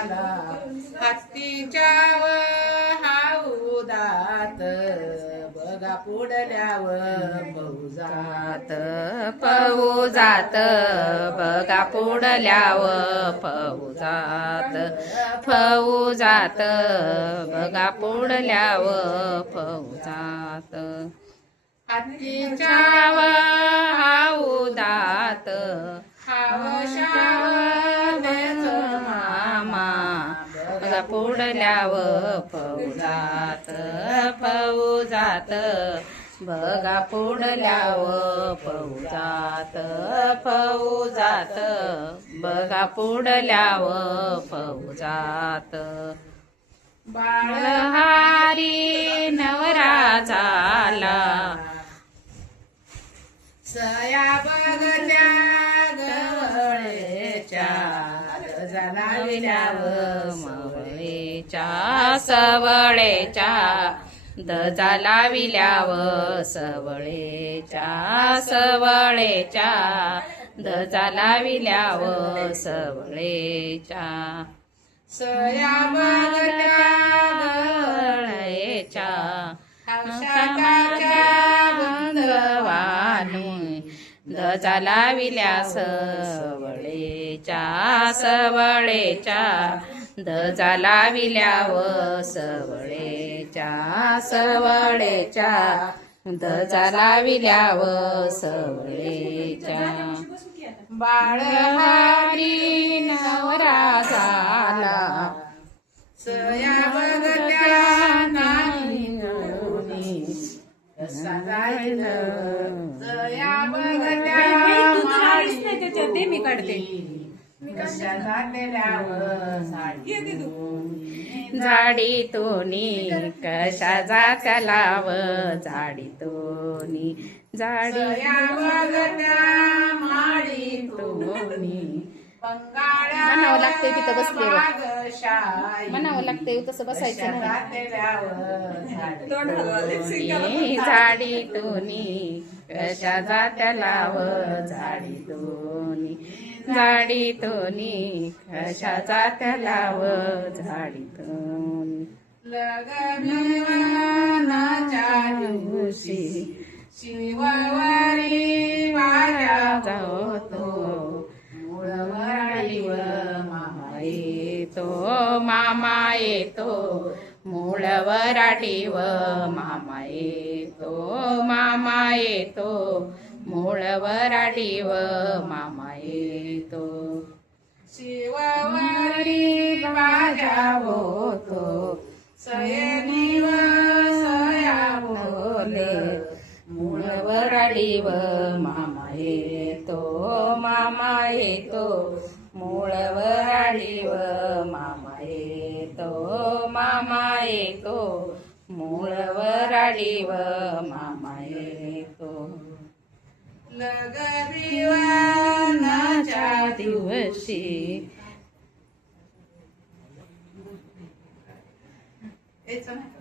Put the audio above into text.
झाला हत्तीच्या हाऊदात बघा पुढल्यावर फौजात फौजात बघा पुढल्यावर फौजात फौजात बघा पुढल्यावर फौजात हत्तीच्या हाऊदात मामा बघा पुढल्यावर फौजात फौजात बघा पुढल्यावर फौजात फौजात बघा पुढल्यावर फौजात बाळहारी नवरा झाला सया बघल्या गवळेच्या लाविल्यावर मवळेच्या सवळेच्या दजा लाविल्यावर सवळेच्या सवळेच्या दजा लाविल्यावर सवळेच्या सया बघल्या गवळेच्या हौशाकाच्या बंधवानु दजा लाविल्या सवळेच्या सवळेच्या दजा लाविल्यावर सवळेच्या सवळेच्या दजा लाविल्यावर सवळेच्या बाळहारी नवरा झाला सया बघल्या नाही कोणी कसा जाईल सया बघल्या ते मी काढते कशा झालेल्यावर झाडीतोनी कशा जात्यालाव झाडीतोनी झाडी सया बघल्या माडीतोनी पंगाळ्या म्हणावं लागतंय तिथं बसल्यावर वागशाई म्हणावं लागतंय तसं बसायचं नाही झाडीतोनी कशा जात्यालाव झाडीतोनी झाडीतोनी कशा जात्यालाव झाडीतोनी लग्नाच्या दिवशी शिवावारी वाऱ्या जातो मुळवराळीवर मामा येतो मामा येतो मूळवराटीव मामा येतो मामा येतो मूळवराटीव मामा येतो शिवावारी वाऱ्या होतो सयनीव सया बोले मूळवराटीव मामा येतो मामा येतो मूळवराटीव मामा येतो मामा येतो मूळवराटीव मामा येतो लग्नविवाहाच्या दिवशी दिवशी